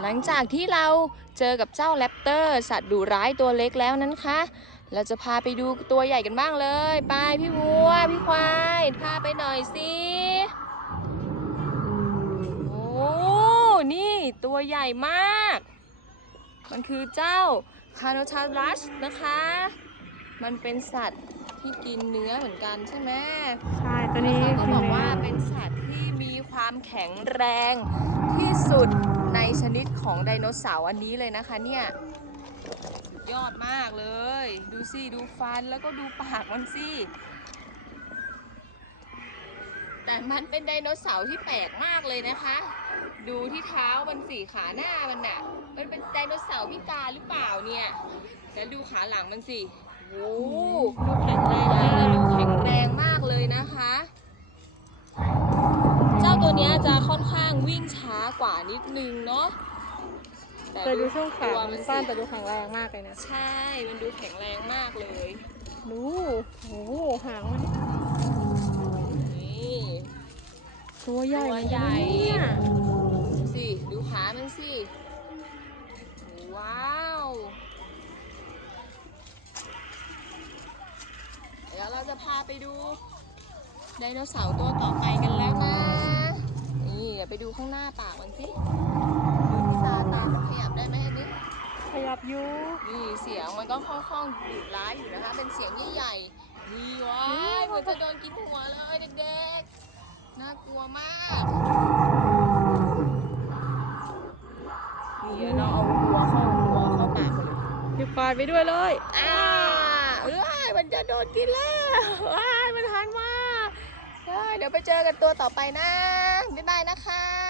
หลังจากที่เราเจอกับเจ้าแรปเตอร์สัตว์ดุร้ายตัวเล็กแล้วนั้นคะ เราจะพาไปดูตัวใหญ่กันบ้างเลย ไปพี่วัวพี่ควายพาไปหน่อยสิโอ้นี่ตัวใหญ่มาก มันคือเจ้าคาโนทารัสนะคะ มันเป็นสัตว์ที่กินเนื้อเหมือนกันใช่ไหมใช่ตัวนี้เขาก็บอกว่าเป็นสัตว์ที่มีความแข็งแรง ที่สุดในชนิดของไดโนเสาร์อันนี้เลยนะคะเนี่ยสุดยอดมากเลย ดูสิดูฟันแล้วก็ดูปากมันสิแต่มันเป็นไดโนเสาร์ที่แปลกมากเลยนะคะ ดูที่เท้ามันสีขาหน้ามันน่ะ มันเป็นไดโนเสาร์พิการหรือเปล่าเนี่ยแล้วดูขาหลังมันสิโอ้โห ดูแข็งแรงมากเลยนะคะ เจ้าตัวเนี้ยจะค่อนข้างวิ่งช้ากว่านิดนึงเนาะแต่ดูช่วงขาตัวมัมันนสั้นสิแต่ดูแข็งแรงมากเลยนะ ใช่ มันดูแข็งแรงมากเลย ดูโอ้โหหางมันนี่ตัวใหญ่ตัวเหมือนใหกันญ่นะเนี่ยดูสิ ดูขามันสิ ว้าว เดี๋ยวเราจะพาไปดูไดโนเสาร์ตัวต่อไปกันแล้วนะ นี่เดี๋ยวไปดูข้าง หน้าปากมันสิดูที่ตาตามันขยับได้ไหมอันนี้ ขยับอยู่นี่เสียงมันก็ค่อนข้างดุร้ายอยู่นะคะ เป็นเสียงใหญ่ๆนี่ว้ายเหมือนจะโดนกินหัวเลยเด็กๆ น่ากลัวมากนี่เดี๋ยวเราเอาหัวเข้าหัวเข้าปากมันเลยพี่ควายไปด้วยเลยอ้าเอ้ยมันจะโดนกินแล้วอ้ายมันหันมาเอ้ยเดี๋ยวไปเจอกันตัวต่อไปนะ บ๊ายบายนะคะ